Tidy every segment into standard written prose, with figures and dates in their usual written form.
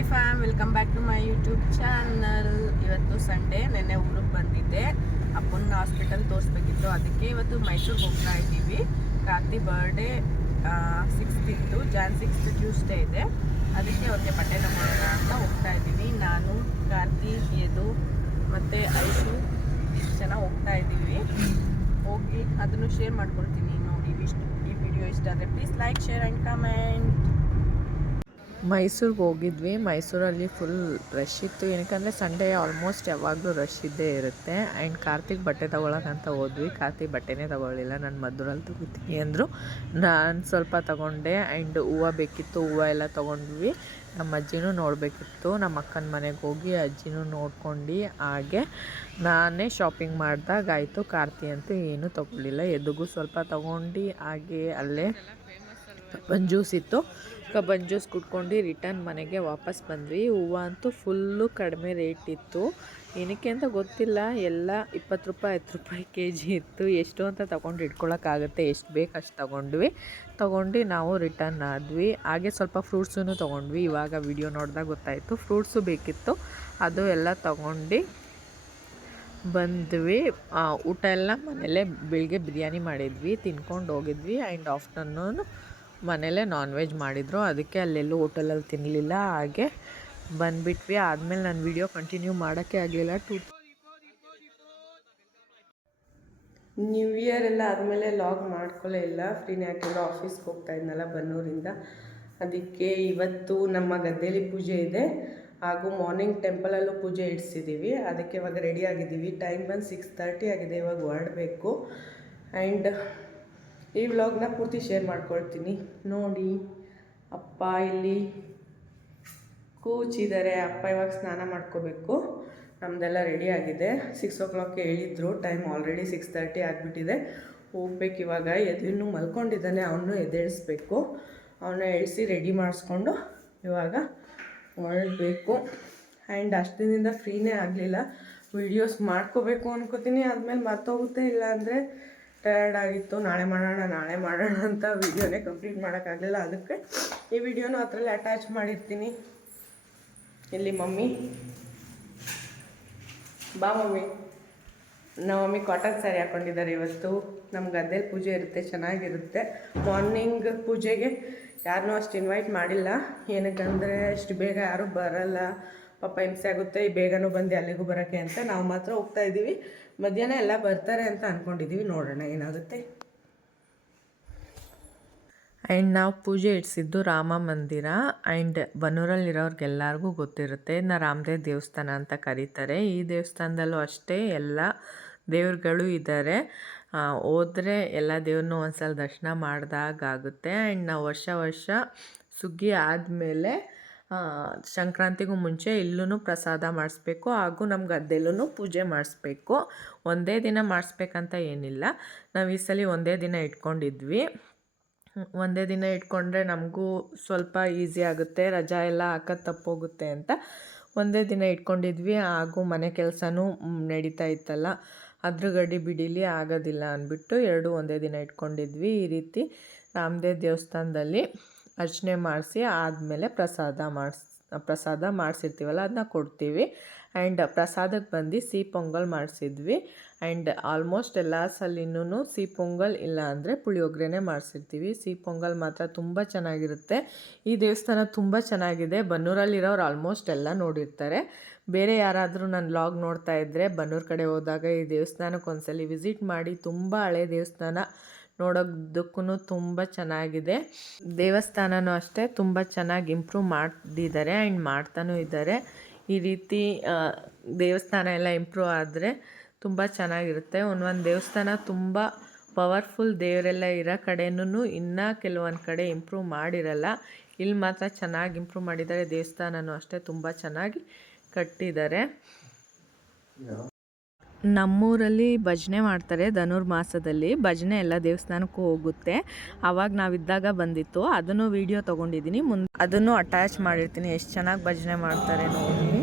Hi fam, welcome back to my YouTube channel. ಇವತ್ತು Sunday, ನೆನ್ನೆ ಊರಿಗೆ ಬಂದಿದ್ದೆ. ಅಪ್ಪನ ಹಾಸ್ಪಿಟಲ್ ತೋರಿಸ್ಬೇಕಿತ್ತು, ಅದಕ್ಕೆ ಇವತ್ತು ಮೈಸೂರಿಗೆ ಹೋಗ್ತಾ ಇದ್ದೀವಿ. ಕಾರ್ತಿ ಬರ್ಡೇ 6th ಇತ್ತು, Jan 6th ಟ್ಯೂಸ್ಡೇ ಇದೆ. ಅದಕ್ಕೆ ಅವ್ರಿಗೆ ಬಟ್ಟೆ ತಗೊಳ್ಳೋಣ ಅಂತ ಹೋಗ್ತಾ ಇದ್ದೀವಿ. ನಾನು, ಕಾರ್ತಿ, ಯದು ಮತ್ತು ಐಶು ಇಷ್ಟು ಜನ ಹೋಗ್ತಾ ಇದ್ದೀವಿ. ಹೋಗಿ ಅದನ್ನು ಶೇರ್ ಮಾಡ್ಕೊಳ್ತೀನಿ. ನೋಡಿ, ಈ ವಿಡಿಯೋ ಇಷ್ಟ ಆದರೆ please like, share and comment. ಮೈಸೂರಿಗೆ ಹೋಗಿದ್ವಿ. ಮೈಸೂರಲ್ಲಿ ಫುಲ್ ರಶ್ ಇತ್ತು. ಏನಕ್ಕಂದರೆ ಸಂಡೇ ಆಲ್ಮೋಸ್ಟ್ ಯಾವಾಗಲೂ ರಶ್ ಇದ್ದೇ ಇರುತ್ತೆ. ಆ್ಯಂಡ್ ಕಾರ್ತಿಕ್ ಬಟ್ಟೆ ತೊಗೊಳಕ್ಕಂತ ಹೋದ್ವಿ. ಕಾರ್ತಿಕ್ ಬಟ್ಟೆನೇ ತೊಗೊಳ್ಳಿಲ್ಲ, ನಾನು ಮಧುರಲ್ಲಿ ತೊಗೋತೀನಿ ಅಂದರು. ನಾನು ಸ್ವಲ್ಪ ತೊಗೊಂಡೆ. ಆ್ಯಂಡ್ ಹೂವು ಬೇಕಿತ್ತು, ಹೂವು ಎಲ್ಲ ತೊಗೊಂಡ್ವಿ. ನಮ್ಮ ಅಜ್ಜಿನೂ ನೋಡಬೇಕಿತ್ತು. ನಮ್ಮ ಅಕ್ಕನ ಮನೆಗೆ ಹೋಗಿ ಅಜ್ಜಿನೂ ನೋಡ್ಕೊಂಡು ಹಾಗೆ ನಾನೇ ಶಾಪಿಂಗ್ ಮಾಡಿದಾಗಾಯಿತು. ಕಾರ್ತಿ ಅಂತೂ ಏನೂ ತೊಗೊಳ್ಳಿಲ್ಲ. ಎದುಗೂ ಸ್ವಲ್ಪ ತೊಗೊಂಡು ಹಾಗೆ ಅಲ್ಲೇ ಕಬ್ಬನ್ ಜ್ಯೂಸ್ ಇತ್ತು, ಕಬ್ಬನ್ ಜ್ಯೂಸ್ ಕುಡ್ಕೊಂಡು ರಿಟರ್ನ್ ಮನೆಗೆ ವಾಪಸ್ ಬಂದ್ವಿ. ಹೂವು ಅಂತೂ ಫುಲ್ಲು ಕಡಿಮೆ ರೇಟ್ ಇತ್ತು. ಏನಕ್ಕೆ ಅಂತ ಗೊತ್ತಿಲ್ಲ, ಎಲ್ಲ 20 ರೂಪಾಯಿ 10 ರೂಪಾಯಿ kg ಇತ್ತು. ಎಷ್ಟು ಅಂತ ತೊಗೊಂಡು ಇಟ್ಕೊಳ್ಳೋಕ್ಕಾಗುತ್ತೆ, ಎಷ್ಟು ಬೇಕು ಅಷ್ಟು ತೊಗೊಂಡು ನಾವು ರಿಟರ್ನ್ ಆದ್ವಿ. ಹಾಗೆ ಸ್ವಲ್ಪ ಫ್ರೂಟ್ಸೂ ತೊಗೊಂಡ್ವಿ. ಇವಾಗ ವಿಡಿಯೋ ನೋಡಿದಾಗ ಗೊತ್ತಾಯಿತು ಫ್ರೂಟ್ಸು ಬೇಕಿತ್ತು, ಅದು ಎಲ್ಲ ತೊಗೊಂಡು ಬಂದ್ವಿ. ಊಟ ಎಲ್ಲ ಮನೇಲೇ ಬೆಳಿಗ್ಗೆ ಬಿರಿಯಾನಿ ಮಾಡಿದ್ವಿ, ತಿನ್ಕೊಂಡು ಹೋಗಿದ್ವಿ. ಆ್ಯಂಡ್ ಆಫ್ಟರ್ನೂನ್ ಮನೇಲೇ ನಾನ್ ವೆಜ್ ಮಾಡಿದರು, ಅದಕ್ಕೆ ಅಲ್ಲೆಲ್ಲೂ ಹೋಟೆಲಲ್ಲಿ ತಿನ್ನಲಿಲ್ಲ, ಹಾಗೆ ಬಂದುಬಿಟ್ವಿ. ಆದಮೇಲೆ ನಾನು ವಿಡಿಯೋ ಕಂಟಿನ್ಯೂ ಮಾಡೋಕ್ಕೆ ಆಗಲಿಲ್ಲ. ನ್ಯೂ ಇಯರ್ ಎಲ್ಲ ಆದಮೇಲೆ ಲಾಗ್ ಮಾಡ್ಕೊಳ್ಳೇ ಇಲ್ಲ, ಫ್ರೀನೇ ಹಾಕಿದ್ರು. ಆಫೀಸ್ಗೆ ಹೋಗ್ತಾ ಇದ್ನಲ್ಲ ಬನ್ನೂರಿಂದ, ಅದಕ್ಕೆ ಇವತ್ತು ನಮ್ಮ ಗದ್ದೆಯಲ್ಲಿ ಪೂಜೆ ಇದೆ, ಹಾಗೂ ಮಾರ್ನಿಂಗ್ ಟೆಂಪಲಲ್ಲೂ ಪೂಜೆ ಇಡಿಸಿದ್ದೀವಿ. ಅದಕ್ಕೆ ಇವಾಗ ರೆಡಿ ಆಗಿದ್ದೀವಿ. ಟೈಮ್ ಬಂದು 6:30 ಆಗಿದೆ, ಇವಾಗ ಹೊರಡಬೇಕು. ಆ್ಯಂಡ್ ಈ ವ್ಲಾಗ್ನ ಪೂರ್ತಿ ಶೇರ್ ಮಾಡ್ಕೊಳ್ತೀನಿ. ನೋಡಿ, ಅಪ್ಪ ಇಲ್ಲಿ ಕೂಚಿದ್ದಾರೆ. ಅಪ್ಪ ಇವಾಗ ಸ್ನಾನ ಮಾಡ್ಕೋಬೇಕು. ನಮ್ಮದೆಲ್ಲ ರೆಡಿ ಆಗಿದೆ. 6 o'clock ಹೇಳಿದ್ರು, ಟೈಮ್ ಆಲ್ರೆಡಿ 6:30 ಆಗಿಬಿಟ್ಟಿದೆ. ಹೋಗ್ಬೇಕು ಇವಾಗ. ಇನ್ನೂ ಮಲ್ಕೊಂಡಿದ್ದಾನೆ, ಅವನು ಎದ್ದೇಳಿಸ್ಬೇಕು. ಅವನ್ನ ಎಳಿಸಿ ರೆಡಿ ಮಾಡಿಸ್ಕೊಂಡು ಇವಾಗ ಹೊರಡಬೇಕು. ಆ್ಯಂಡ್ ಅಷ್ಟು ದಿನದಿಂದ ಫ್ರೀನೇ ಆಗಲಿಲ್ಲ. ವೀಡಿಯೋಸ್ ಮಾಡ್ಕೋಬೇಕು ಅನ್ಕೋತೀನಿ, ಆದಮೇಲೆ ಮರ್ತೋಗುತ್ತೆ, ಇಲ್ಲಾಂದರೆ ಟಯರ್ಡ್ ಆಗಿತ್ತು. ನಾಳೆ ಮಾಡೋಣ ಅಂತ ವೀಡಿಯೋನೇ ಕಂಪ್ಲೀಟ್ ಮಾಡೋಕ್ಕಾಗಲಿಲ್ಲ. ಅದಕ್ಕೆ ಈ ವಿಡಿಯೋನು ಅದರಲ್ಲಿ ಅಟ್ಯಾಚ್ ಮಾಡಿರ್ತೀನಿ. ಇಲ್ಲಿ ಮಮ್ಮಿ, ಬಾ ಮಮ್ಮಿ. ನಮ್ಮ ಮಮ್ಮಿ ಕಾಟನ್ ಸ್ಯಾರಿ ಹಾಕ್ಕೊಂಡಿದ್ದಾರೆ. ಇವತ್ತು ನಮ್ಮ ಗದ್ದೆಲಿ ಪೂಜೆ ಇರುತ್ತೆ, ಚೆನ್ನಾಗಿರುತ್ತೆ. ಮಾರ್ನಿಂಗ್ ಪೂಜೆಗೆ ಯಾರನ್ನೂ ಅಷ್ಟು ಇನ್ವೈಟ್ ಮಾಡಿಲ್ಲ, ಏನಕ್ಕಂದರೆ ಅಷ್ಟು ಬೇಗ ಯಾರೂ ಬರಲ್ಲ, ಪಾಪ ಹಿಂಸೆ ಆಗುತ್ತೆ, ಬೇಗನೂ ಬಂದು ಅಲ್ಲಿಗೂ ಬರೋಕ್ಕೆ ಅಂತ. ನಾವು ಮಾತ್ರ ಹೋಗ್ತಾ ಇದ್ದೀವಿ. ಮಧ್ಯಾಹ್ನ ಎಲ್ಲ ಬರ್ತಾರೆ ಅಂತ ಅಂದ್ಕೊಂಡಿದ್ದೀವಿ, ನೋಡೋಣ ಏನಾಗುತ್ತೆ. ಆ್ಯಂಡ್ ನಾವು ಪೂಜೆ ಇಡಿಸಿದ್ದು ರಾಮ ಮಂದಿರ. ಆ್ಯಂಡ್ ಬನ್ನೂರಲ್ಲಿರೋರ್ಗೆಲ್ಲರಿಗೂ ಗೊತ್ತಿರುತ್ತೆ, ಇದನ್ನ ರಾಮದೇವ್ ದೇವಸ್ಥಾನ ಅಂತ ಕರೀತಾರೆ. ಈ ದೇವಸ್ಥಾನದಲ್ಲೂ ಅಷ್ಟೇ ಎಲ್ಲ ದೇವ್ರುಗಳು ಇದ್ದಾರೆ. ಹೋದರೆ ಎಲ್ಲ ದೇವ್ರನ್ನೂ ಒಂದ್ಸಲ ದರ್ಶನ ಮಾಡಿದಾಗುತ್ತೆ. ಆ್ಯಂಡ್ ನಾವು ವರ್ಷ ಸುಗ್ಗಿ ಆದಮೇಲೆ ಸಂಕ್ರಾಂತಿಗೂ ಮುಂಚೆ ಇಲ್ಲೂ ಪ್ರಸಾದ ಮಾಡಿಸ್ಬೇಕು, ಹಾಗೂ ನಮ್ಮ ಗದ್ದೆಲ್ಲೂ ಪೂಜೆ ಮಾಡಿಸ್ಬೇಕು. ಒಂದೇ ದಿನ ಮಾಡಿಸ್ಬೇಕಂತ ಏನಿಲ್ಲ. ನಾವು ಈ ಸಲ ಒಂದೇ ದಿನ ಇಟ್ಕೊಂಡಿದ್ವಿ. ಒಂದೇ ದಿನ ಇಟ್ಕೊಂಡ್ರೆ ನಮಗೂ ಸ್ವಲ್ಪ ಈಸಿ ಆಗುತ್ತೆ, ರಜಾ ಎಲ್ಲ ಹಾಕೋದು ತಪ್ಪೋಗುತ್ತೆ ಅಂತ ಒಂದೇ ದಿನ ಇಟ್ಕೊಂಡಿದ್ವಿ. ಹಾಗೂ ಮನೆ ಕೆಲಸನೂ ನಡೀತಾ ಇತ್ತಲ್ಲ, ಅದ್ರ ಗಡಿ ಬಿಡಿಲಿ ಆಗೋದಿಲ್ಲ ಅಂದ್ಬಿಟ್ಟು ಎರಡು ಒಂದೇ ದಿನ ಇಟ್ಕೊಂಡಿದ್ವಿ. ಈ ರೀತಿ ರಾಮದೇವ್ ದೇವಸ್ಥಾನದಲ್ಲಿ ಅರ್ಚನೆ ಮಾಡಿಸಿ ಆದಮೇಲೆ ಪ್ರಸಾದ ಮಾಡಿಸಿರ್ತೀವಲ್ಲ ಅದನ್ನ ಕೊಡ್ತೀವಿ. ಆ್ಯಂಡ್ ಪ್ರಸಾದಕ್ಕೆ ಬಂದು ಸಿಹಿ ಪೊಂಗಲ್ ಮಾಡಿಸಿದ್ವಿ. ಆ್ಯಂಡ್ ಆಲ್ಮೋಸ್ಟ್ ಎಲ್ಲ ಸಲಿನೂ ಸಿಹಿ ಪೊಂಗಲ್ ಇಲ್ಲ ಅಂದರೆ ಪುಳಿಯೋಗರೆನೇ ಮಾಡಿಸಿರ್ತೀವಿ. ಸಿಹಿ ಪೊಂಗಲ್ ಮಾತ್ರ ತುಂಬ ಚೆನ್ನಾಗಿರುತ್ತೆ. ಈ ದೇವಸ್ಥಾನ ತುಂಬ ಚೆನ್ನಾಗಿದೆ. ಬನ್ನೂರಲ್ಲಿರೋರು ಆಲ್ಮೋಸ್ಟ್ ಎಲ್ಲ ನೋಡಿರ್ತಾರೆ. ಬೇರೆ ಯಾರಾದರೂ ನನ್ನ ವ್ಲಾಗ್ ನೋಡ್ತಾ ಇದ್ದರೆ ಬನ್ನೂರು ಕಡೆ ಹೋದಾಗ ಈ ದೇವಸ್ಥಾನಕ್ಕೆ ಒಂದ್ಸಲಿ ವಿಸಿಟ್ ಮಾಡಿ. ತುಂಬ ಹಳೆ ದೇವಸ್ಥಾನ, ನೋಡೋದಕ್ಕೂ ತುಂಬ ಚೆನ್ನಾಗಿದೆ. ದೇವಸ್ಥಾನನೂ ಅಷ್ಟೇ ತುಂಬ ಚೆನ್ನಾಗಿ ಇಂಪ್ರೂವ್ ಮಾಡಿದ್ದಾರೆ ಆ್ಯಂಡ್ ಮಾಡ್ತಾನೂ ಇದ್ದಾರೆ. ಈ ರೀತಿ ದೇವಸ್ಥಾನ ಎಲ್ಲ ಇಂಪ್ರೂವ್ ಆದರೆ ತುಂಬ ಚೆನ್ನಾಗಿರುತ್ತೆ. ಒಂದೊಂದು ದೇವಸ್ಥಾನ ತುಂಬ ಪವರ್ಫುಲ್ ದೇವರೆಲ್ಲ ಇರೋ ಕಡೆನೂ ಇನ್ನೂ ಕೆಲವೊಂದು ಕಡೆ ಇಂಪ್ರೂವ್ ಮಾಡಿರಲ್ಲ. ಇಲ್ಲಿ ಮಾತ್ರ ಚೆನ್ನಾಗಿ ಇಂಪ್ರೂವ್ ಮಾಡಿದ್ದಾರೆ. ದೇವಸ್ಥಾನನೂ ಅಷ್ಟೇ ತುಂಬ ಚೆನ್ನಾಗಿ ಕಟ್ಟಿದ್ದಾರೆ. ನಮ್ಮೂರಲ್ಲಿ ಭಜನೆ ಮಾಡ್ತಾರೆ ಧನುರ್ಮಾಸದಲ್ಲಿ. ಭಜನೆ ಎಲ್ಲ ದೇವಸ್ಥಾನಕ್ಕೂ ಹೋಗುತ್ತೆ. ಆವಾಗ ನಾವಿದ್ದಾಗ ಬಂದಿತ್ತು, ಅದನ್ನು ವಿಡಿಯೋ ತೊಗೊಂಡಿದ್ದೀನಿ, ಅದನ್ನು ಅಟ್ಯಾಚ್ ಮಾಡಿರ್ತೀನಿ. ಎಷ್ಟು ಚೆನ್ನಾಗಿ ಭಜನೆ ಮಾಡ್ತಾರೆ ನೋಡಿ.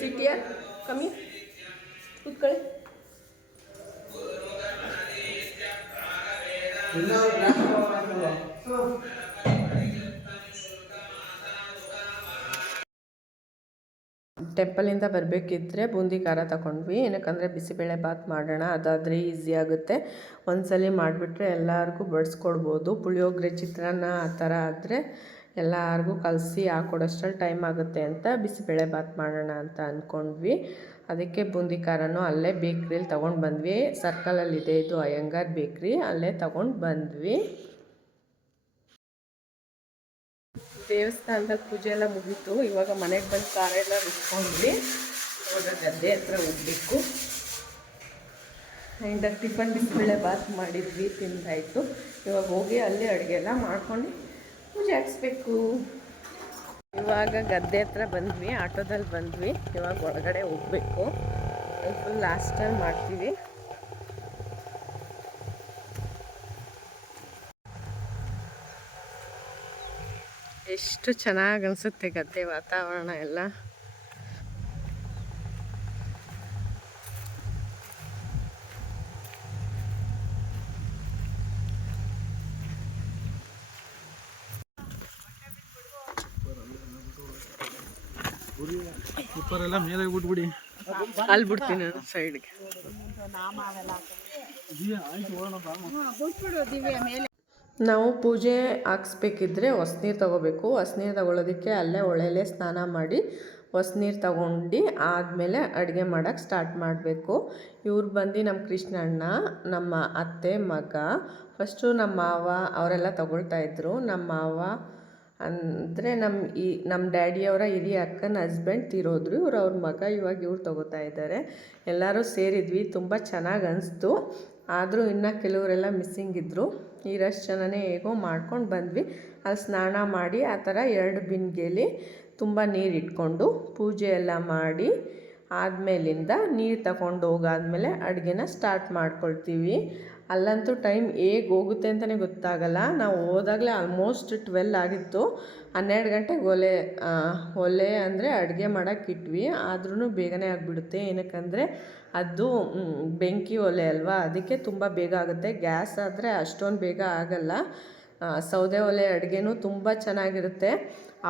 ಸಿಟಿಯ ಕಮ್ಮಿ ಕೂತ್ಕೊಳ್ಳಿ. ಟೆಂಪಲಿಂದ ಬರಬೇಕಿದ್ರೆ ಬೂಂದಿ ಖಾರ ತಗೊಂಡ್ವಿ. ಏನಕ್ಕಂದರೆ ಬಿಸಿಬೇಳೆ ಬಾತ್ ಮಾಡೋಣ, ಅದಾದರೆ ಈಸಿ ಆಗುತ್ತೆ. ಒಂದ್ಸಲಿ ಮಾಡಿಬಿಟ್ರೆ ಎಲ್ಲರಿಗೂ ಬಡಿಸ್ಕೊಡ್ಬೋದು. ಪುಳಿಯೋಗರೆ, ಚಿತ್ರಾನ್ನ ಆ ಥರ ಆದರೆ ಎಲ್ಲರಿಗೂ ಕಲಸಿ ಹಾಕೊಡೋಷ್ಟ್ರಲ್ಲಿ ಟೈಮ್ ಆಗುತ್ತೆ ಅಂತ ಬಿಸಿಬೇಳೆ ಬಾತ್ ಮಾಡೋಣ ಅಂತ ಅಂದ್ಕೊಂಡ್ವಿ. ಅದಕ್ಕೆ ಬೂಂದಿ ಖಾರನೂ ಅಲ್ಲೇ ಬೇಕ್ರಿಯಲ್ಲಿ ತೊಗೊಂಡು ಬಂದ್ವಿ. ಸರ್ಕಲಲ್ಲಿದೆ ಇದು ಅಯ್ಯಂಗಾರ್ ಬೇಕ್ರಿ, ಅಲ್ಲೇ ತೊಗೊಂಡು ಬಂದ್ವಿ. ದೇವಸ್ಥಾನದಲ್ಲಿ ಪೂಜೆ ಎಲ್ಲ ಮುಗೀತು. ಇವಾಗ ಮನೆಗೆ ಬಂದು ಖಾರ ಎಲ್ಲ ರುಬ್ಕೊಂಡ್ವಿ. ಇವಾಗ ಗದ್ದೆ ಹತ್ರ ಹೋಗ್ಬೇಕು. ಆ್ಯಂಡ್ ಟಿಫನ್ ಬಿಸಿಬೇಳೆ ಬಾತ್ ಮಾಡಿದ್ವಿ, ತಿಂದಾಯಿತು. ಇವಾಗ ಹೋಗಿ ಅಲ್ಲಿ ಅಡುಗೆ ಎಲ್ಲ ಮಾಡ್ಕೊಂಡು ಪೂಜೆ ಹಾಕ್ಸ್ಬೇಕು. ಇವಾಗ ಗದ್ದೆ ಹತ್ರ ಬಂದ್ವಿ, ಆಟೋದಲ್ಲಿ ಬಂದ್ವಿ. ಇವಾಗ ಒಳಗಡೆ ಹೋಗಬೇಕು. ಫುಲ್ ಲಾಸ್ಟಲ್ಲಿ ಮಾಡ್ತೀವಿ. ಎಷ್ಟು ಚೆನ್ನಾಗಿ ಅನಿಸುತ್ತೆ ಗದ್ದೆ ವಾತಾವರಣ ಎಲ್ಲ. ಮೇಲೆ ಬಿಟ್ಬಿಡಿ, ಅಲ್ಲಿ ಬಿಡ್ತೀನಿ ನಾನು ಸೈಡ್ಗೆ. ನಾವು ಪೂಜೆ ಹಾಕ್ಸ್ಬೇಕಿದ್ರೆ ಹೊಸ್ನೀರು ತೊಗೋಬೇಕು. ಹೊಸ್ನೀರು ತೊಗೊಳೋದಕ್ಕೆ ಅಲ್ಲೇ ಹೊಳೆಯಲ್ಲೇ ಸ್ನಾನ ಮಾಡಿ ಹೊಸ್ನೀರು ತಗೊಂಡು ಆದಮೇಲೆ ಅಡುಗೆ ಮಾಡೋಕ್ಕೆ ಸ್ಟಾರ್ಟ್ ಮಾಡಬೇಕು. ಇವ್ರು ಬಂದು ನಮ್ಮ ಕೃಷ್ಣಣ್ಣ, ನಮ್ಮ ಅತ್ತೆ ಮಗ. ಫಸ್ಟು ನಮ್ಮ ಮಾವ ಅವರೆಲ್ಲ ತೊಗೊಳ್ತಾಯಿದ್ರು. ನಮ್ಮ ಮಾವ ಅಂದರೆ ನಮ್ಮ ಡ್ಯಾಡಿಯವರ ಹಿರಿಯ ಅಕ್ಕನ ಹಸ್ಬೆಂಡ್ ತೀರೋದ್ರು. ಅವ್ರ ಮಗ ಇವಾಗ ಇವ್ರು ತೊಗೋತಾ ಇದ್ದಾರೆ. ಎಲ್ಲರೂ ಸೇರಿದ್ವಿ, ತುಂಬ ಚೆನ್ನಾಗಿ ಅನಿಸ್ತು. ಆದರೂ ಇನ್ನು ಕೆಲವರೆಲ್ಲ ಮಿಸ್ಸಿಂಗ್ ಇದ್ದರು. ಇರೋಷ್ಟು ಜನನೇ ಹೇಗೋ ಮಾಡ್ಕೊಂಡು ಬಂದ್ವಿ. ಅಲ್ಲಿ ಸ್ನಾನ ಮಾಡಿ ಆ ಥರ 2 ಬಿಂದಿಗೆಲಿ ತುಂಬ ನೀರು ಇಟ್ಕೊಂಡು ಪೂಜೆ ಎಲ್ಲ ಮಾಡಿ ಆದಮೇಲಿಂದ ನೀರು ತಗೊಂಡು ಹೋಗಾದ್ಮೇಲೆ ಅಡುಗೆನ ಸ್ಟಾರ್ಟ್ ಮಾಡ್ಕೊಳ್ತೀವಿ. ಅಲ್ಲಂತೂ ಟೈಮ್ ಹೇಗೆ ಹೋಗುತ್ತೆ ಅಂತಲೇ ಗೊತ್ತಾಗಲ್ಲ. ನಾವು ಹೋದಾಗಲೇ ಆಲ್ಮೋಸ್ಟ್ 12 ಆಗಿತ್ತು. 12 ಗಂಟೆಗೆ ಒಲೆ ಅಂದರೆ ಅಡುಗೆ ಮಾಡೋಕ್ಕಿಟ್ವಿ. ಆದ್ರೂ ಬೇಗನೆ ಆಗಿಬಿಡುತ್ತೆ. ಏನಕ್ಕಂದರೆ ಅದು ಬೆಂಕಿ ಒಲೆ ಅಲ್ವಾ, ಅದಕ್ಕೆ ತುಂಬ ಬೇಗ ಆಗುತ್ತೆ. ಗ್ಯಾಸ್ ಆದರೆ ಅಷ್ಟೊಂದು ಬೇಗ ಆಗಲ್ಲ. ಸೌದೆ ಒಲೆ ಅಡುಗೆನೂ ತುಂಬ ಚೆನ್ನಾಗಿರುತ್ತೆ.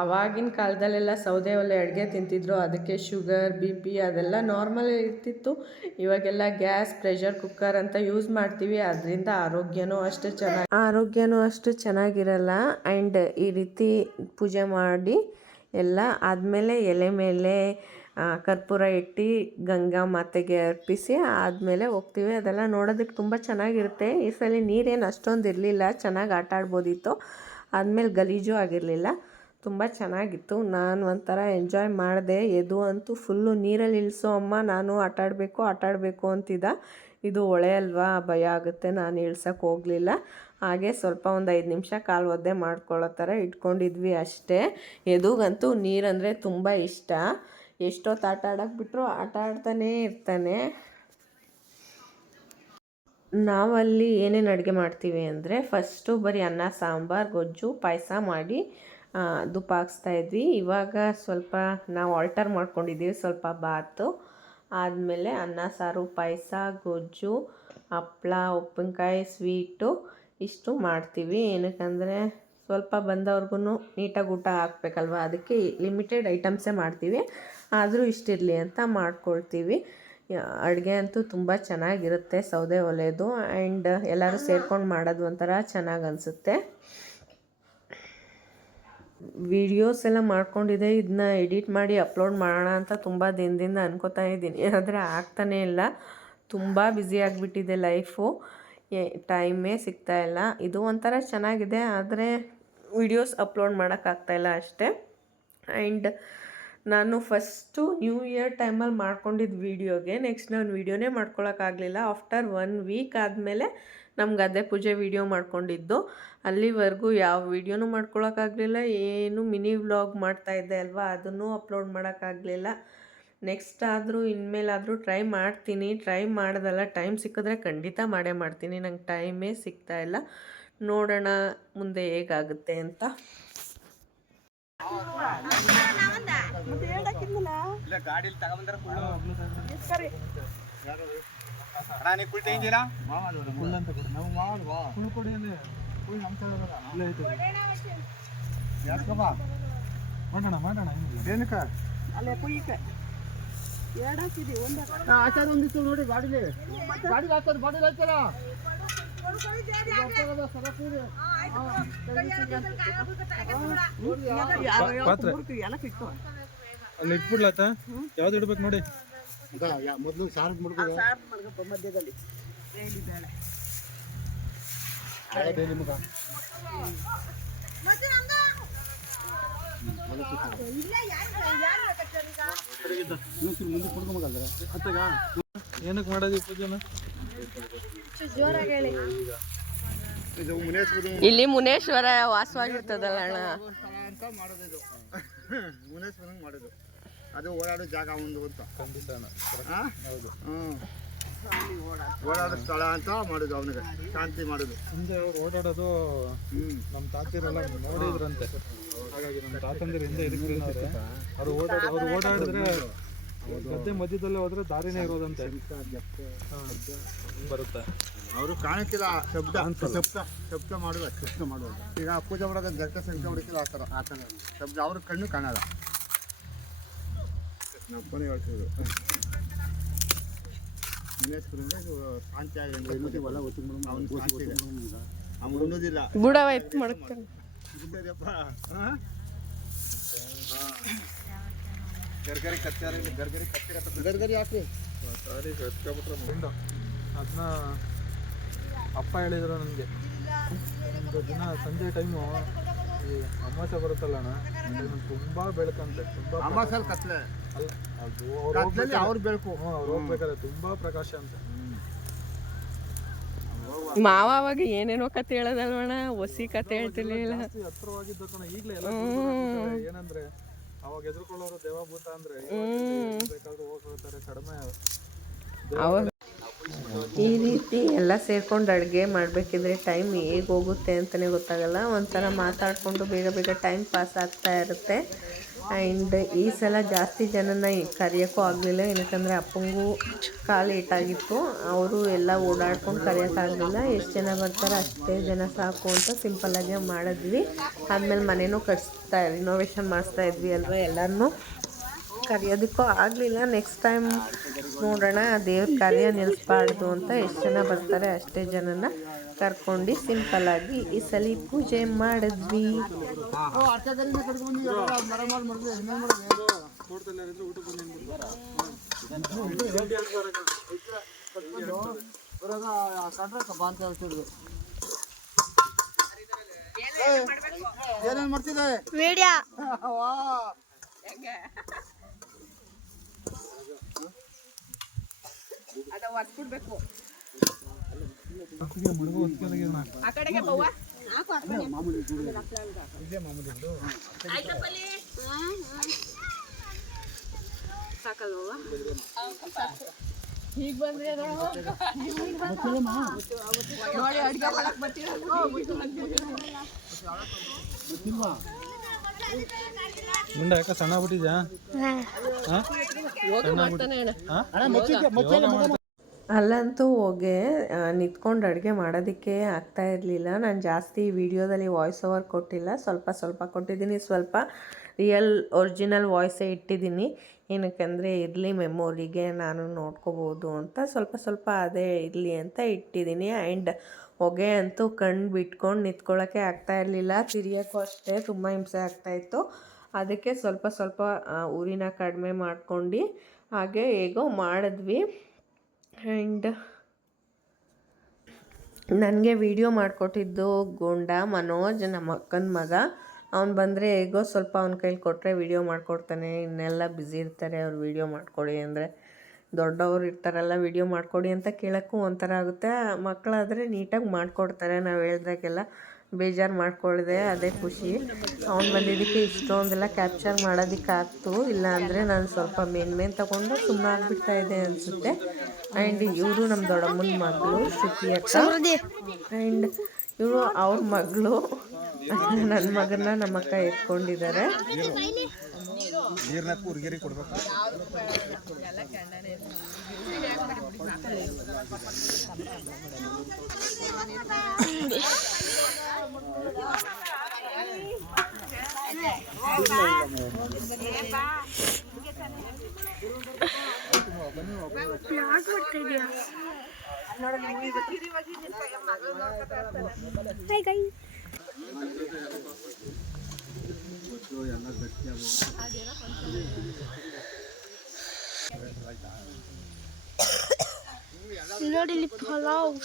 ಆವಾಗಿನ ಕಾಲದಲ್ಲೆಲ್ಲ ಸೌದೆ ಒಲೆ ಅಡುಗೆ ತಿಂತಿದ್ರು. ಅದಕ್ಕೆ ಶುಗರ್, BP ಅದೆಲ್ಲ ನಾರ್ಮಲ್ ಇರ್ತಿತ್ತು. ಇವಾಗೆಲ್ಲ ಗ್ಯಾಸ್, ಪ್ರೆಷರ್ ಕುಕ್ಕರ್ ಅಂತ ಯೂಸ್ ಮಾಡ್ತೀವಿ. ಅದರಿಂದ ಆರೋಗ್ಯನೂ ಅಷ್ಟು ಚೆನ್ನಾಗಿರಲ್ಲ. ಆ್ಯಂಡ್ ಈ ರೀತಿ ಪೂಜೆ ಮಾಡಿ ಎಲ್ಲ ಆದಮೇಲೆ ಎಲೆ ಮೇಲೆ ಕರ್ಪೂರ ಇಟ್ಟು ಗಂಗಾ ಮಾತೆಗೆ ಅರ್ಪಿಸಿ ಆದಮೇಲೆ ಹೋಗ್ತೀವಿ. ಅದೆಲ್ಲ ನೋಡೋದಕ್ಕೆ ತುಂಬ ಚೆನ್ನಾಗಿರುತ್ತೆ. ಈ ಸಲ ನೀರೇನು ಅಷ್ಟೊಂದು ಇರಲಿಲ್ಲ, ಚೆನ್ನಾಗಿ ಆಟ ಆಡ್ಬೋದಿತ್ತು. ಆದಮೇಲೆ ಗಲೀಜು ಆಗಿರಲಿಲ್ಲ, ತುಂಬ ಚೆನ್ನಾಗಿತ್ತು. ನಾನು ಒಂಥರ ಎಂಜಾಯ್ ಮಾಡಿದೆ. ಅಂತೂ ಫುಲ್ಲು ನೀರಲ್ಲಿ ಇಳಿಸೋ ಅಮ್ಮ, ನಾನು ಆಟಾಡಬೇಕು ಅಂತಿದ್ದ. ಇದು ಹೊಳೆ ಅಲ್ವಾ, ಭಯ ಆಗುತ್ತೆ, ನಾನು ಇಳ್ಸೋಕ್ಕೆ ಹೋಗಲಿಲ್ಲ. ಹಾಗೆ ಸ್ವಲ್ಪ ಒಂದು 5 ನಿಮಿಷ ಕಾಲು ಒದ್ದೆ ಮಾಡ್ಕೊಳ್ಳೋ ಥರ ಇಟ್ಕೊಂಡಿದ್ವಿ ಅಷ್ಟೇ. ಎದುಗಂತೂ ನೀರಂದರೆ ತುಂಬ ಇಷ್ಟ. ಎಷ್ಟೊತ್ತು ಆಟ ಆಡೋಕ್ಕೆ ಬಿಟ್ಟರು ಆಟ ಆಡ್ತಾನೇ ಇರ್ತಾನೆ. ನಾವಲ್ಲಿ ಏನೇನು ಅಡುಗೆ ಮಾಡ್ತೀವಿ ಅಂದರೆ ಫಸ್ಟು ಬರೀ ಅನ್ನ, ಸಾಂಬಾರು, ಗೊಜ್ಜು, ಪಾಯಸ ಮಾಡಿ ತುಪ್ಪ ಹಾಕ್ಸ್ತಾಯಿದ್ವಿ. ಇವಾಗ ಸ್ವಲ್ಪ ನಾವು ಆಲ್ಟರ್ ಮಾಡ್ಕೊಂಡಿದ್ದೀವಿ. ಸ್ವಲ್ಪ ಬಾತು ಆದಮೇಲೆ ಅನ್ನ, ಸಾರು, ಪಾಯಸ, ಗೊಜ್ಜು, ಹಪ್ಳ, ಉಪ್ಪಿನಕಾಯಿ, ಸ್ವೀಟು ಇಷ್ಟು ಮಾಡ್ತೀವಿ. ಏನಕ್ಕಂದರೆ ಸ್ವಲ್ಪ ಬಂದವ್ರಿಗೂ ನೀಟಾಗಿ ಊಟ ಹಾಕ್ಬೇಕಲ್ವ, ಅದಕ್ಕೆ ಲಿಮಿಟೆಡ್ ಐಟಮ್ಸೇ ಮಾಡ್ತೀವಿ. ಆದರೂ ಇಷ್ಟಿರಲಿ ಅಂತ ಮಾಡ್ಕೊಳ್ತೀವಿ. ಅಡುಗೆ ಅಂತೂ ತುಂಬ ಚೆನ್ನಾಗಿರುತ್ತೆ ಸೌದೆ ಒಲೆದು. ಆ್ಯಂಡ್ ಎಲ್ಲರೂ ಸೇರ್ಕೊಂಡು ಮಾಡೋದು ಒಂಥರ ಚೆನ್ನಾಗಿ ಅನಿಸುತ್ತೆ. ವಿಡಿಯೋಸ್ ಎಲ್ಲ ಮಾಡ್ಕೊಂಡಿದ್ದೆ, ಇದನ್ನ ಎಡಿಟ್ ಮಾಡಿ ಅಪ್ಲೋಡ್ ಮಾಡೋಣ ಅಂತ ತುಂಬ ದಿನದಿಂದ ಅನ್ಕೋತಾ ಇದ್ದೀನಿ. ಆದರೆ ಆಗ್ತಾನೇ ಇಲ್ಲ. ತುಂಬ ಬ್ಯುಸಿ ಆಗಿಬಿಟ್ಟಿದೆ ಲೈಫು, ಟೈಮೇ ಸಿಗ್ತಾಯಿಲ್ಲ. ಇದು ಒಂಥರ ಚೆನ್ನಾಗಿದೆ, ಆದರೆ ವಿಡಿಯೋಸ್ ಅಪ್ಲೋಡ್ ಮಾಡೋಕ್ಕಾಗ್ತಾಯಿಲ್ಲ ಅಷ್ಟೇ. ಆ್ಯಂಡ್ ನಾನು ಫಸ್ಟು ನ್ಯೂ ಇಯರ್ ಟೈಮಲ್ಲಿ ಮಾಡ್ಕೊಂಡಿದ್ದು ವೀಡಿಯೋಗೆ ನೆಕ್ಸ್ಟ್ ನಾನು ವೀಡಿಯೋನೇ ಮಾಡ್ಕೊಳಕ್ಕಾಗಲಿಲ್ಲ. ಆಫ್ಟರ್ 1 ವೀಕ್ ಆದಮೇಲೆ ನಮ್ಮ ಗದ್ದೆ ಪೂಜೆ ವೀಡಿಯೋ ಮಾಡ್ಕೊಂಡಿದ್ದು. ಅಲ್ಲಿವರೆಗೂ ಯಾವ ವೀಡಿಯೋನೂ ಮಾಡ್ಕೊಳಕ್ಕಾಗಲಿಲ್ಲ, ಏನು ಮಿನಿ ವ್ಲಾಗ್ ಮಾಡ್ತಾಯಿದ್ದೆ ಅಲ್ವಾ, ಅದನ್ನು ಅಪ್ಲೋಡ್ ಮಾಡೋಕ್ಕಾಗಲಿಲ್ಲ. ನೆಕ್ಸ್ಟ್ ಆದರೂ ಇನ್ಮೇಲಾದರೂ ಟ್ರೈ ಮಾಡ್ತೀನಿ. ಟ್ರೈ ಮಾಡೋದಲ್ಲ, ಟೈಮ್ ಸಿಕ್ಕಿದ್ರೆ ಖಂಡಿತ ಮಾಡೇ ಮಾಡ್ತೀನಿ. ನಂಗೆ ಟೈಮೇ ಸಿಗ್ತಾಯಿಲ್ಲ. ನೋಡೋಣ ಮುಂದೆ ಹೇಗಾಗುತ್ತೆ ಅಂತ. ಒಂದಿತ್ತು ನೋಡಿ ಗಾಡಿಲಿ ಹಾಕೋದು ಬಾಡಿಲಿ ಹಾಕ್ತಾರ ಅಲ್ಲಿ ಇಟ್ಬಿಡ್ಲತ್ತ ಯಾವ್ದು ಇಡ್ಬೇಕು ನೋಡಿ. ಮೊದಲು ಸಾರು ಮಾಡ್ಕೊ ಮಧ್ಯದಲ್ಲಿ ನಿಮ್ಗ ಮುಂದೆ ಕೊಡ್ಕೊಂಬಂದ್ರೆ ಅತ್ತಗ ಏನಕ್ಕೆ ಮಾಡೋದು ಪೂಜೆನ ಇಲ್ಲಿ ಮುನೇಶ್ವರ ವಾಸವಾಗಿರ್ತದಲ್ಲ ಅಣ್ಣ ಅಂತ ಮಾಡೋದು. ಇದು ಮುನೇಶ್ವರ ಮಾಡೋದು, ಅದು ಓಡಾಡೋ ಜಾಗ ಒಂದು ಅಂತ ಖಂಡಿತ. ಹೌದು, ಓಡಾಡೋ ಸ್ಥಳ ಅಂತ ಮಾಡೋದು, ಅವನಿಗೆ ಶಾಂತಿ ಮಾಡೋದು. ಮುಂದೆ ಅವ್ರು ಓಡಾಡೋದು ನಮ್ಮ ತಾತಿರೆಲ್ಲ ನೋಡಿದ್ರಂತೆ. ಹಾಗಾಗಿ ನಮ್ಮ ತಾತಂದಿರ ಹಿಂದೆ ಇರಿದ್ರೆ ಅವ್ರು ಓಡಾಡಿದ್ರೆ ಗದ್ದೆ ಮಧ್ಯದಲ್ಲೇ ಹೋದ್ರೆ ದಾರಿನೇ ಇರೋದಂತೆ ಬರುತ್ತೆ. ಅವರು ಕಾಣಕ್ಕಿಲ್ಲ, ಶಬ್ದ ಮಾಡೋದು, ಶಬ್ದ ಮಾಡೋದು. ಈಗ ಪೂಜೆ ಮಾಡೋದು ಜಗ್ಗ ಸಂಖ್ಯೆ ಹೊಡಿತಿಲ್ಲ, ಆ ಥರ ಶಬ್ದ ಅವ್ರ ಕಣ್ಣು ಕಾಣಲ್ಲ. ನಮ್ಮನೆ ಹೇಳ್ತಿದ್ರು ಶಾಂತಿ ಆಗಿ ಅವ್ನು ಉಣ್ಣೋದಿಲ್ಲ, ಗರ್ಗರಿ ಹಾಕ್ರಿ. ಸಾರಿ ಅದನ್ನ ಅಪ್ಪ ಹೇಳಿದ್ರು ನನಗೆ. ಒಂದು ದಿನ ಸಂಜೆ ಟೈಮು ಈ ಅಮಾವಾಸ್ಯೆ ಬರುತ್ತಲ್ಲ ಅಣ್ಣ, ತುಂಬಾ ಬೆಳಕಂತೆ. ತುಂಬಾ ಅಮಾವಾಸ್ಯೆ ಕತ್ಲೆ ಅಲ್ಲ, ಅದು ಅವ್ರು ಬೆಳಕು. ಅವ್ರು ಹೋಗ್ಬೇಕಾದ್ರೆ ತುಂಬಾ ಪ್ರಕಾಶ ಅಂತ. ಮಾವ ಅವಾಗ ಏನೇನೋ ಕತೆ ಹೇಳೋದಲ್ವಣ, ಹೊಸಿ ಕತೆ ಹೇಳ್ತಿರ್ಲಿಲ್ಲ. ಹತ್ರವಾಗಿದ್ದ ಕಣ. ಈಗಲೇ ಎಲ್ಲ ಏನಂದ್ರೆ ಅವಾಗ ಎದುರ್ಕೊಳ್ಳೋರು ದೇವಭೂತ ಅಂದ್ರೆ ಬೇಕಾದ್ರೂ ಹೋಗ್ತಾರೆ ಕಡಿಮೆ. ಈ ರೀತಿ ಎಲ್ಲ ಸೇರ್ಕೊಂಡು ಅಡುಗೆ ಮಾಡಬೇಕಿದ್ರೆ ಟೈಮ್ ಹೇಗೆ ಹೋಗುತ್ತೆ ಅಂತಲೇ ಗೊತ್ತಾಗಲ್ಲ. ಒಂಥರ ಮಾತಾಡಿಕೊಂಡು ಬೇಗ ಬೇಗ ಟೈಮ್ ಪಾಸ್ ಆಗ್ತಾ ಇರುತ್ತೆ. ಆ್ಯಂಡ್ ಈ ಸಲ ಜಾಸ್ತಿ ಜನನ ಕರೆಯೋಕ್ಕೂ ಆಗಲಿಲ್ಲ, ಏನಕ್ಕಂದರೆ ಅಪ್ಪಂಗೂ ಕಾಲು ಏಟಾಗಿತ್ತು. ಅವರು ಎಲ್ಲ ಓಡಾಡ್ಕೊಂಡು ಕರೆಯೋಕ್ಕಾಗಲಿಲ್ಲ. ಎಷ್ಟು ಜನ ಬರ್ತಾರೆ ಅಷ್ಟೇ ಜನ ಸಾಕು ಅಂತ ಸಿಂಪಲ್ಲಾಗಿ ಮಾಡಿದ್ವಿ. ಆದಮೇಲೆ ಮನೇನೂ ರಿನೋವೇಷನ್ ಮಾಡಿಸ್ತಾ ಇದ್ವಿ ಅಲ್ವಾ, ಎಲ್ಲರನ್ನೂ ಕರೆಯೋದಕ್ಕೂ ಆಗಲಿಲ್ಲ. ನೆಕ್ಸ್ಟ್ ಟೈಮ್ ನೋಡೋಣ, ದೇವ್ರ ಕಾರ್ಯ ನಿಲ್ಲಿಸ್ಬಾರ್ದು ಅಂತ ಎಷ್ಟು ಜನ ಬರ್ತಾರೆ ಅಷ್ಟೇ ಜನನ ಕರ್ಕೊಂಡು ಸಿಂಪಲ್ಲಾಗಿ ಈ ಸಲ ಪೂಜೆ ಮಾಡಿದ್ವಿ. ಏನೇನು ಮಾಡ್ತಿದ್ದೆ ವಿಡಿಯೋ ಅದ ಒತ್ಬಿಡ್ಬೇಕು ಆ ಕಡೆಗೆ ಬವ್ವ ಸಾಕಲ್ವ ಈಗ ಬಂದ್ರೆ ನೋಡಿ ಅಡಿಗೆ ಮಾಡಕ್ ಬರ್ತೀರ. ಮುಂಡ ಯಾಕೆ ಸಣ್ಣ ಬಿಟ್ಟಿದ್ಯಾ? ಅಲ್ಲಂತೂ ಹೋಗಿ ನಿಂತ್ಕೊಂಡು ಅಡುಗೆ ಮಾಡೋದಕ್ಕೆ ಆಗ್ತಾ ಇರಲಿಲ್ಲ. ನಾನು ಜಾಸ್ತಿ ವಿಡಿಯೋದಲ್ಲಿ ವಾಯ್ಸ್ ಓವರ್ ಕೊಟ್ಟಿಲ್ಲ, ಸ್ವಲ್ಪ ಕೊಟ್ಟಿದ್ದೀನಿ. ಸ್ವಲ್ಪ ರಿಯಲ್ ಒರಿಜಿನಲ್ ವಾಯ್ಸೇ ಇಟ್ಟಿದ್ದೀನಿ. ಏನಕ್ಕೆಂದರೆ ಇರಲಿ ಮೆಮೊರಿಗೆ, ನಾನು ನೋಡ್ಕೋಬೋದು ಅಂತ ಸ್ವಲ್ಪ ಅದೇ ಇರಲಿ ಅಂತ ಇಟ್ಟಿದ್ದೀನಿ. ಆ್ಯಂಡ್ ಹೊಗೆ ಅಂತೂ ಕಣ್ಣು ಬಿಟ್ಕೊಂಡು ನಿಂತ್ಕೊಳ್ಳೋಕ್ಕೆ ಆಗ್ತಾ ಇರಲಿಲ್ಲ. ತಿರಿಯೋಕ್ಕೂ ಅಷ್ಟೇ ತುಂಬ ಹಿಂಸೆ ಆಗ್ತಾಯಿತ್ತು. ಅದಕ್ಕೆ ಸ್ವಲ್ಪ ಊರಿನ ಕಡಿಮೆ ಮಾಡ್ಕೊಂಡು ಹಾಗೆ ಹೇಗೋ ಮಾಡಿದ್ವಿ. ಆ್ಯಂಡ್ ನನಗೆ ವಿಡಿಯೋ ಮಾಡಿಕೊಟ್ಟಿದ್ದು ಗೊಂಡ ಮನೋಜ್, ನಮ್ಮ ಅಕ್ಕನ ಮಗ. ಅವ್ನು ಬಂದರೆ ಹೇಗೋ ಸ್ವಲ್ಪ ಅವ್ನ ಕೈಲಿ ಕೊಟ್ಟರೆ ವೀಡಿಯೋ ಮಾಡಿಕೊಡ್ತಾನೆ. ಇನ್ನೆಲ್ಲ ಬ್ಯುಸಿ ಇರ್ತಾರೆ ಅವ್ರು, ವೀಡಿಯೋ ಮಾಡಿಕೊಡಿ ಅಂದರೆ. ದೊಡ್ಡವರು ಇರ್ತಾರಲ್ಲ ವೀಡಿಯೋ ಮಾಡಿಕೊಡಿ ಅಂತ ಕೇಳೋಕ್ಕೂ ಒಂಥರ ಆಗುತ್ತೆ. ಮಕ್ಕಳಾದರೆ ನೀಟಾಗಿ ಮಾಡಿಕೊಡ್ತಾರೆ, ನಾವು ಹೇಳ್ದಾಗೆಲ್ಲ ಬೇಜಾರು ಮಾಡ್ಕೊಳ್ಳದೆ ಅದೇ ಖುಷಿ. ಅವ್ನು ಬಂದಿದ್ದಕ್ಕೆ ಇಷ್ಟೊಂದೆಲ್ಲ ಕ್ಯಾಪ್ಚರ್ ಮಾಡೋದಕ್ಕಾಗ್ತು, ಇಲ್ಲ ಅಂದರೆ ನಾನು ಸ್ವಲ್ಪ ಮೇನ್ ತೊಗೊಂಡು ಸುಮ್ಮನೆ ಆಗಿಬಿಡ್ತಾಯಿದ್ದೆ ಅನಿಸುತ್ತೆ. ಆ್ಯಂಡ್ ಇವರು ನಮ್ಮ ದೊಡ್ಡಮ್ಮನ ಮಗಳು ಶ್ರುತಿ ಅಕ್ಕ, ಆ್ಯಂಡ್ ಇವರು ಅವ್ರ ಮಗಳು. ನನ್ನ ಮಗನ್ನ ನಮ್ಮ ಅಕ್ಕ ಎತ್ಕೊಂಡಿದ್ದಾರೆ. ನೋಡಿ ಇಲ್ಲಿ ಪಲಾವ್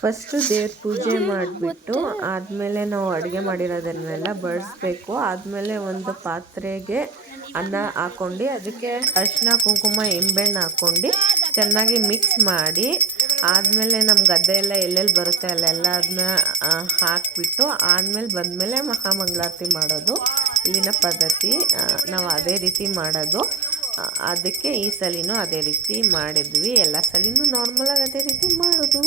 ಫಸ್ಟು ದೇವ್ರ ಪೂಜೆ ಮಾಡಿಬಿಟ್ಟು ಆದಮೇಲೆ ನಾವು ಅಡುಗೆ ಮಾಡಿರೋದನ್ನೆಲ್ಲ ಬಡಿಸ್ಬೇಕು. ಆದಮೇಲೆ ಒಂದು ಪಾತ್ರೆಗೆ ಅನ್ನ ಹಾಕ್ಕೊಂಡು ಅದಕ್ಕೆ ಅರಿಶಿನ ಕುಂಕುಮ ನಿಂಬೆಹಣ್ಣು ಹಾಕ್ಕೊಂಡು ಚೆನ್ನಾಗಿ ಮಿಕ್ಸ್ ಮಾಡಿ ಆದಮೇಲೆ ನಮ್ಮ ಗದ್ದೆ ಎಲ್ಲ ಎಲ್ಲೆಲ್ಲಿ ಬರುತ್ತೆ ಅಲ್ಲೆಲ್ಲ ಅದನ್ನ ಹಾಕಿಬಿಟ್ಟು ಆದಮೇಲೆ ಬಂದಮೇಲೆ ಮಹಾಮಂಗಳಾರತಿ ಮಾಡೋದು ಇಲ್ಲಿನ ಪದ್ಧತಿ. ನಾವು ಅದೇ ರೀತಿ ಮಾಡೋದು. ಅದಕ್ಕೆ ಈ ಸಲಿನೂ ಅದೇ ರೀತಿ ಮಾಡಿದ್ವಿ. ಎಲ್ಲ ಸಲಿನೂ ನಾರ್ಮಲಾಗಿ ಅದೇ ರೀತಿ ಮಾಡೋದು.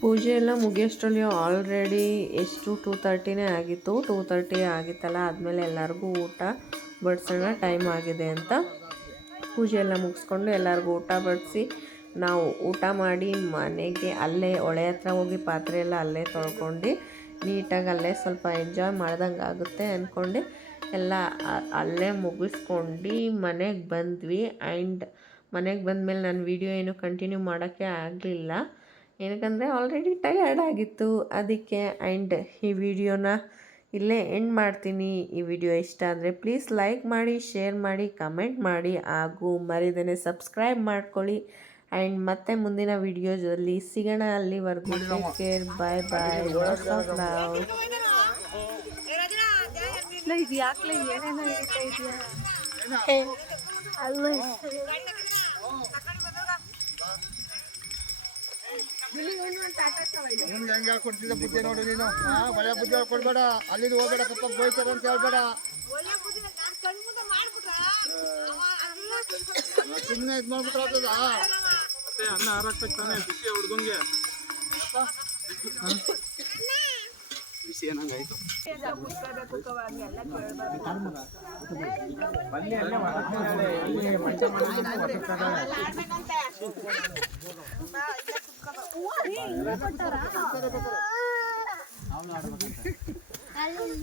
ಪೂಜೆ ಎಲ್ಲ ಮುಗಿಯೋಷ್ಟರಲ್ಲಿ ಆಲ್ರೆಡಿ ಎಷ್ಟು 2:30ನೇ ಆಗಿತ್ತು. 2:30 ಆಗಿತ್ತಲ್ಲ, ಆದಮೇಲೆ ಎಲ್ಲರಿಗೂ ಊಟ ಬಡಿಸೋಣ ಟೈಮ್ ಆಗಿದೆ ಅಂತ ಪೂಜೆ ಎಲ್ಲ ಮುಗಿಸ್ಕೊಂಡು ಎಲ್ಲರಿಗೂ ಊಟ ಬಡಿಸಿ ನಾವು ಊಟ ಮಾಡಿ ಮನೆಗೆ ಅಲ್ಲೇ ಹೊಳೆ ಹತ್ರ ಹೋಗಿ ಪಾತ್ರೆ ಎಲ್ಲ ಅಲ್ಲೇ ತೊಳ್ಕೊಂಡು ನೀಟಾಗಿ ಅಲ್ಲೇ ಸ್ವಲ್ಪ ಎಂಜಾಯ್ ಮಾಡ್ದಂಗೆ ಆಗುತ್ತೆ ಅಂದ್ಕೊಂಡು ಎಲ್ಲ ಅಲ್ಲೇ ಮುಗಿಸ್ಕೊಂಡು ಮನೆಗೆ ಬಂದ್ವಿ. ಆ್ಯಂಡ್ ಮನೆಗೆ ಬಂದಮೇಲೆ ನಾನು ವೀಡಿಯೋ ಏನು ಕಂಟಿನ್ಯೂ ಮಾಡೋಕ್ಕೆ ಆಗಲಿಲ್ಲ, ಏನಕ್ಕಂದರೆ ಆಲ್ರೆಡಿ ಟಯರ್ಡ್ ಆಗಿತ್ತು ಅದಕ್ಕೆ. ಆ್ಯಂಡ್ ಈ ವಿಡಿಯೋನ ಇಲ್ಲೇ ಎಂಡ್ ಮಾಡ್ತೀನಿ. ಈ ವಿಡಿಯೋ ಇಷ್ಟ ಆದರೆ ಪ್ಲೀಸ್ ಲೈಕ್ ಮಾಡಿ, ಶೇರ್ ಮಾಡಿ, ಕಮೆಂಟ್ ಮಾಡಿ, ಹಾಗೂ ಮರಿದೇನೆ ಸಬ್ಸ್ಕ್ರೈಬ್ ಮಾಡ್ಕೊಳ್ಳಿ. ಆ್ಯಂಡ್ ಮತ್ತೆ ಮುಂದಿನ ವಿಡಿಯೋದಲ್ಲಿ ಸಿಗೋಣ. ಅಲ್ಲಿವರೆಗೂ take care, bye bye, lots of love. ಇದು ಯಾಕೆ ಏನೇನೋ ಹೇಳ್ತಾ ಇದೆಯಾ ಅಲ್ಲ ಅವ್ನಿಗೆ ಹೆಂಗೆ ಕೊಡ್ತಿದ್ದ ಬುದ್ಧಿ ನೋಡು ನೀನು ಭಯ ಬುದ್ಧಿ ಕೊಡ್ಬೇಡ ಅಲ್ಲಿಂದ ಹೋಗ್ಬೇಡ ಕಪ್ಪ ಬೋಯ್ತಾರೆ ಅಂತ ಹೇಳ್ಬೇಡ ಸುಮ್ಮನೆ ಇದು ಮಾಡ್ಬಿಟ್ರೆ ಆಗ್ತದ ಮತ್ತೆ ಅನ್ನ ಹಾರಾಕ್ಬೇಕು ತಾನೆ ಬಿಸಿ ಹುಡುಗಂಗೆ ಬಿಸಿ ಏನಂಗಾಯ್ತು ಅಲ್ಲಿ